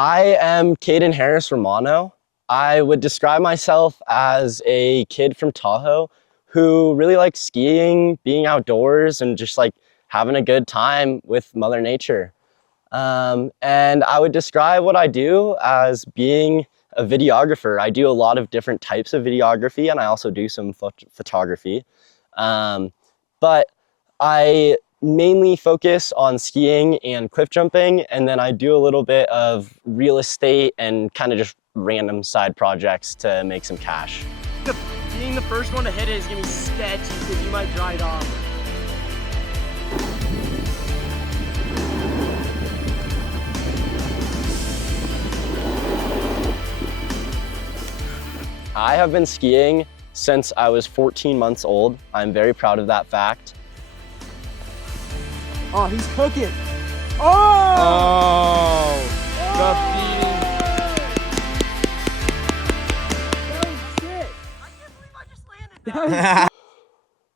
I am Caden Harris Romano. I would describe myself as a kid from Tahoe who really likes skiing, being outdoors, and just like having a good time with Mother Nature. And I would describe what I do as being a videographer. I do a lot of different types of videography, and I also do some photography. Um, but I mainly focus on skiing and cliff jumping, and then I do a little bit of real estate and kind of just random side projects to make some cash. Being the first one to hit it is gonna be sketchy because you might dry it off. I have been skiing since I was 14 months old. I'm very proud of that fact. Oh, he's cooking. Oh! The beating. That was sick. I can't believe I just landed that.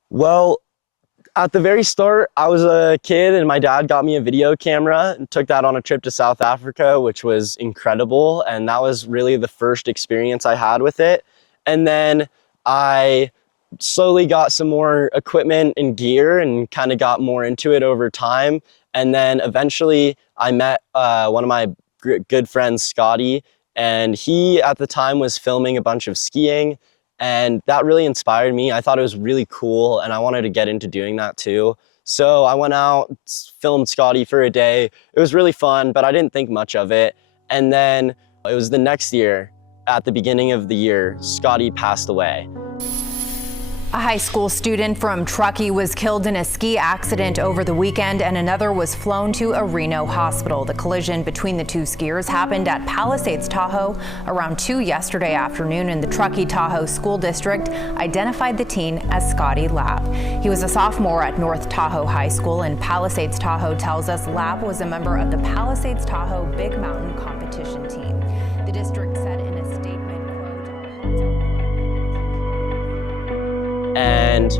Well, at the very start, I was a kid and my dad got me a video camera and took that on a trip to South Africa, which was incredible. And that was really the first experience I had with it. And then I slowly got some more equipment and gear and kind of got more into it over time. And then eventually I met one of my good friends, Scotty, and he at the time was filming a bunch of skiing, and that really inspired me. I thought it was really cool and I wanted to get into doing that too. So I went out, filmed Scotty for a day. It was really fun, but I didn't think much of it. And then it was the next year, at the beginning of the year, Scotty passed away. A high school student from Truckee was killed in a ski accident over the weekend, and another was flown to a Reno hospital. The collision between the two skiers happened at Palisades Tahoe around 2 yesterday afternoon, and the Truckee Tahoe School District identified the teen as Scotty Lapp. He was a sophomore at North Tahoe High School, and Palisades Tahoe tells us Lapp was a member of the Palisades Tahoe Big Mountain competition team. The district said in a statement, quote, and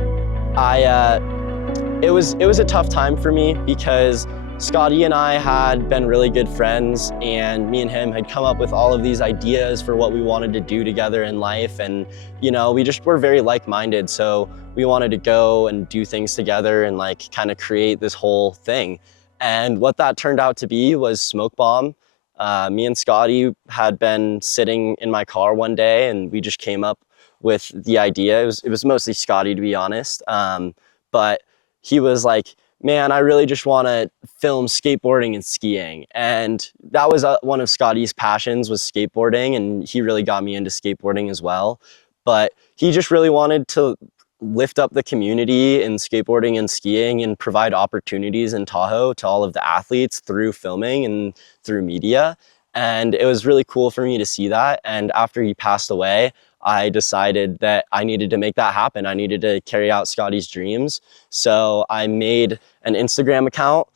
it was a tough time for me because Scotty and I had been really good friends, and me and him had come up with all of these ideas for what we wanted to do together in life. And you know, we just were very like-minded, so we wanted to go and do things together and like kind of create this whole thing. And what that turned out to be was Smokebomb. Me and Scotty had been sitting in my car one day and we just came up with the idea. It was mostly Scotty, to be honest. But he was like, man, I really just want to film skateboarding and skiing. And that was one of Scotty's passions, was skateboarding. And he really got me into skateboarding as well. But he just really wanted to lift up the community in skateboarding and skiing and provide opportunities in Tahoe to all of the athletes through filming and through media. And it was really cool for me to see that. And after he passed away, I decided that I needed to make that happen. I needed to carry out Scotty's dreams. So I made an Instagram account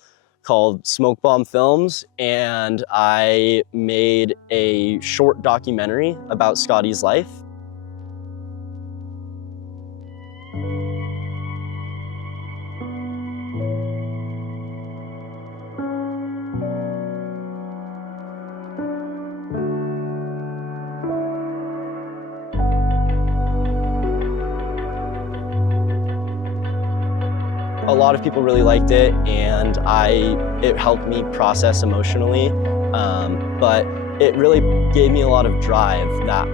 called Smokebomb Films, and I made a short documentary about Scotty's life. A lot of people really liked it, and it helped me process emotionally, but it really gave me a lot of drive, that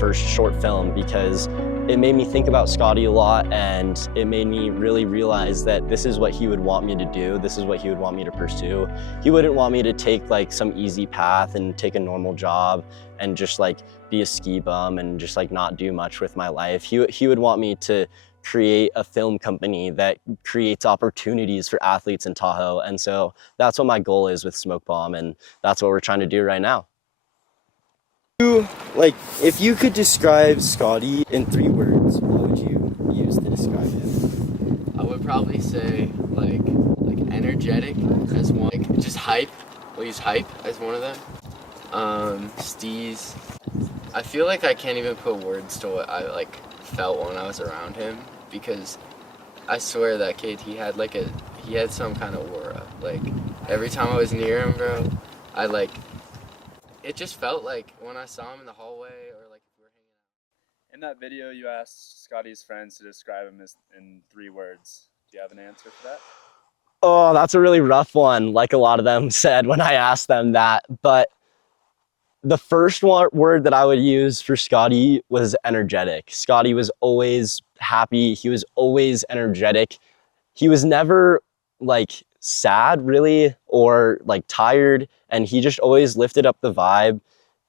first short film, because it made me think about Scotty a lot, and it made me really realize that this is what he would want me to do, this is what he would want me to pursue. He wouldn't want me to take like some easy path and take a normal job and just like be a ski bum and just like not do much with my life. He would want me to create a film company that creates opportunities for athletes in Tahoe. And so that's what my goal is with Smokebomb, and that's what we're trying to do right now. Like, if you could describe Scotty in 3 words, what would you use to describe him? I would probably say like energetic as one, like just hype. We'll use hype as one of them. Steez. I feel like I can't even put words to what I like felt when I was around him, because I swear that kid, he had some kind of aura. Like every time I was near him, bro, It just felt like when I saw him in the hallway or like if we were hanging out. In that video, you asked Scotty's friends to describe him in 3 words. Do you have an answer for that? Oh, that's a really rough one, like a lot of them said when I asked them that. But the first word that I would use for Scotty was energetic. Scotty was always happy. He was always energetic. He was never like sad really or like tired, and he just always lifted up the vibe.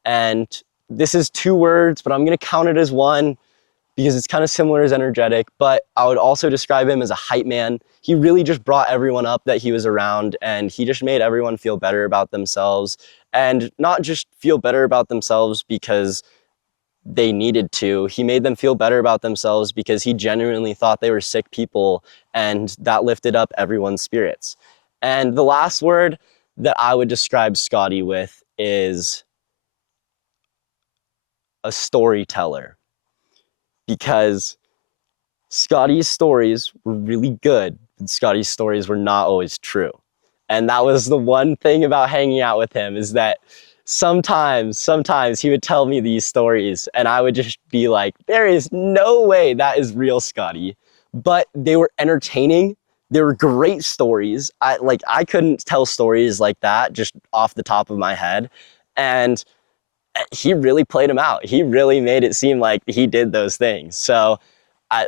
And this is 2 words, but I'm gonna count it as 1 because it's kind of similar as energetic, but I would also describe him as a hype man. He really just brought everyone up that he was around, and he just made everyone feel better about themselves, and not just feel better about themselves because they needed to. He made them feel better about themselves because he genuinely thought they were sick people, and that lifted up everyone's spirits. And the last word that I would describe Scotty with is a storyteller, because Scotty's stories were really good, but Scotty's stories were not always true. And that was the one thing about hanging out with him, is that sometimes he would tell me these stories and I would just be like, there is no way that is real Scotty. But they were entertaining. They were great stories. I couldn't tell stories like that just off the top of my head. And he really played them out. He really made it seem like he did those things. So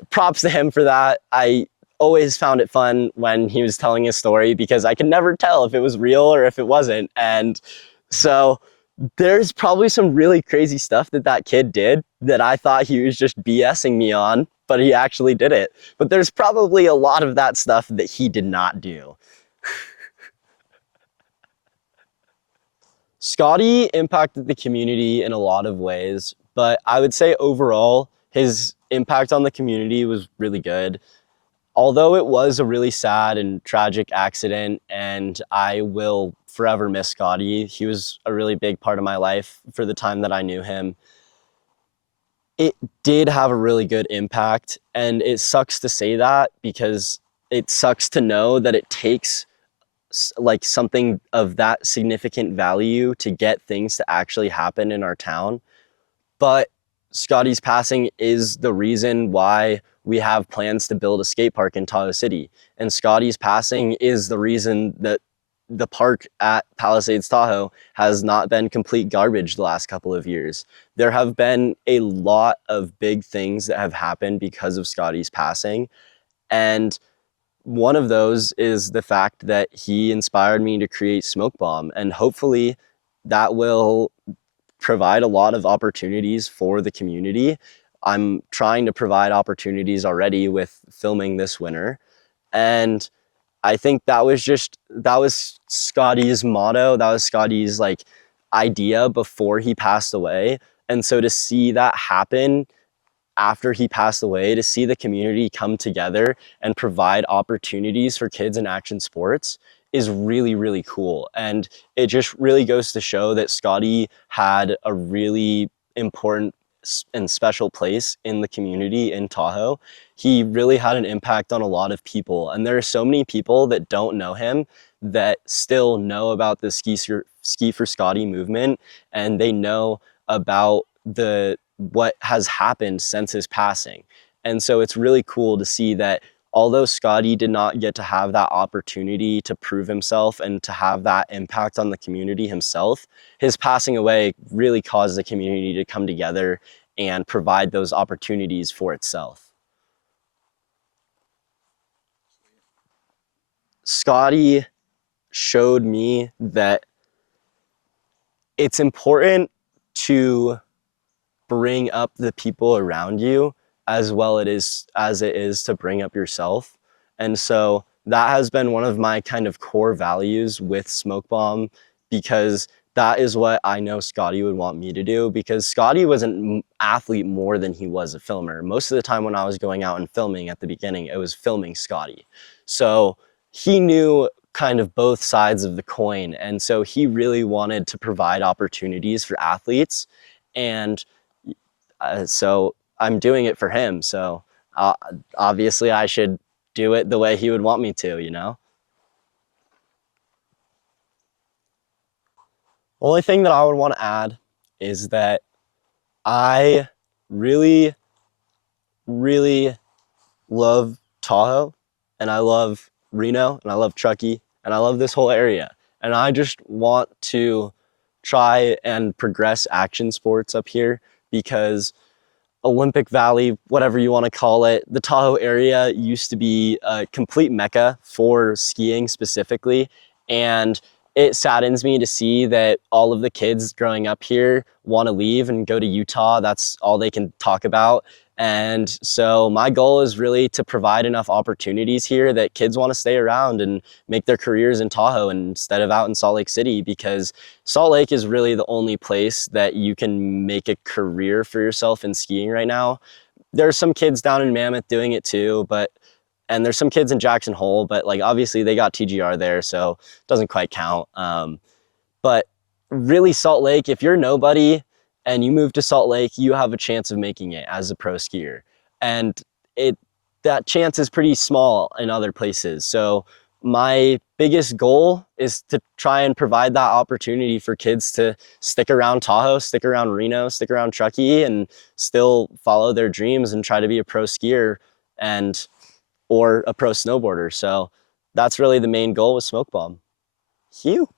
props to him for that. I always found it fun when he was telling his story because I could never tell if it was real or if it wasn't. And so there's probably some really crazy stuff that kid did that I thought he was just BSing me on, but he actually did it. But there's probably a lot of that stuff that he did not do. Scotty impacted the community in a lot of ways, but I would say overall, his impact on the community was really good. Although it was a really sad and tragic accident, and I will forever miss Scotty, he was a really big part of my life for the time that I knew him. It did have a really good impact, and it sucks to say that because it sucks to know that it takes like something of that significant value to get things to actually happen in our town. But Scotty's passing is the reason why we have plans to build a skate park in Tahoe City. And Scotty's passing is the reason that the park at Palisades Tahoe has not been complete garbage the last couple of years. There have been a lot of big things that have happened because of Scotty's passing. And one of those is the fact that he inspired me to create Smokebomb, and hopefully that will provide a lot of opportunities for the community. I'm trying to provide opportunities already with filming this winter, and I think that was Scotty's motto. That was Scotty's like idea before he passed away. And so to see that happen after he passed away, to see the community come together and provide opportunities for kids in action sports is really, really cool. And it just really goes to show that Scotty had a really important and special place in the community in Tahoe. He really had an impact on a lot of people. And there are so many people that don't know him that still know about the Ski for Scotty movement, and they know about what has happened since his passing. And so it's really cool to see that although Scotty did not get to have that opportunity to prove himself and to have that impact on the community himself, his passing away really caused the community to come together and provide those opportunities for itself. Scotty showed me that it's important to bring up the people around you as well as it is to bring up yourself. And so that has been one of my kind of core values with Smokebomb, because that is what I know Scotty would want me to do, because Scotty was an athlete more than he was a filmer. Most of the time when I was going out and filming at the beginning, it was filming Scotty. So he knew kind of both sides of the coin. And so he really wanted to provide opportunities for athletes. And so I'm doing it for him. So obviously I should do it the way he would want me to, you know? Only thing that I would want to add is that I really, really love Tahoe, and I love Reno, and I love Truckee, and I love this whole area. And I just want to try and progress action sports up here because Olympic Valley, whatever you want to call it, the Tahoe area used to be a complete mecca for skiing specifically. And it saddens me to see that all of the kids growing up here want to leave and go to Utah. That's all they can talk about. And so my goal is really to provide enough opportunities here that kids want to stay around and make their careers in Tahoe instead of out in Salt Lake City, because Salt Lake is really the only place that you can make a career for yourself in skiing right now. There's some kids down in Mammoth doing it too, and there's some kids in Jackson Hole, but like obviously they got TGR there, so it doesn't quite count. But really Salt Lake, if you're nobody and you move to Salt Lake, you have a chance of making it as a pro skier. And that chance is pretty small in other places. So my biggest goal is to try and provide that opportunity for kids to stick around Tahoe, stick around Reno, stick around Truckee, and still follow their dreams and try to be a pro skier or a pro snowboarder. So that's really the main goal with Smokebomb. Hugh.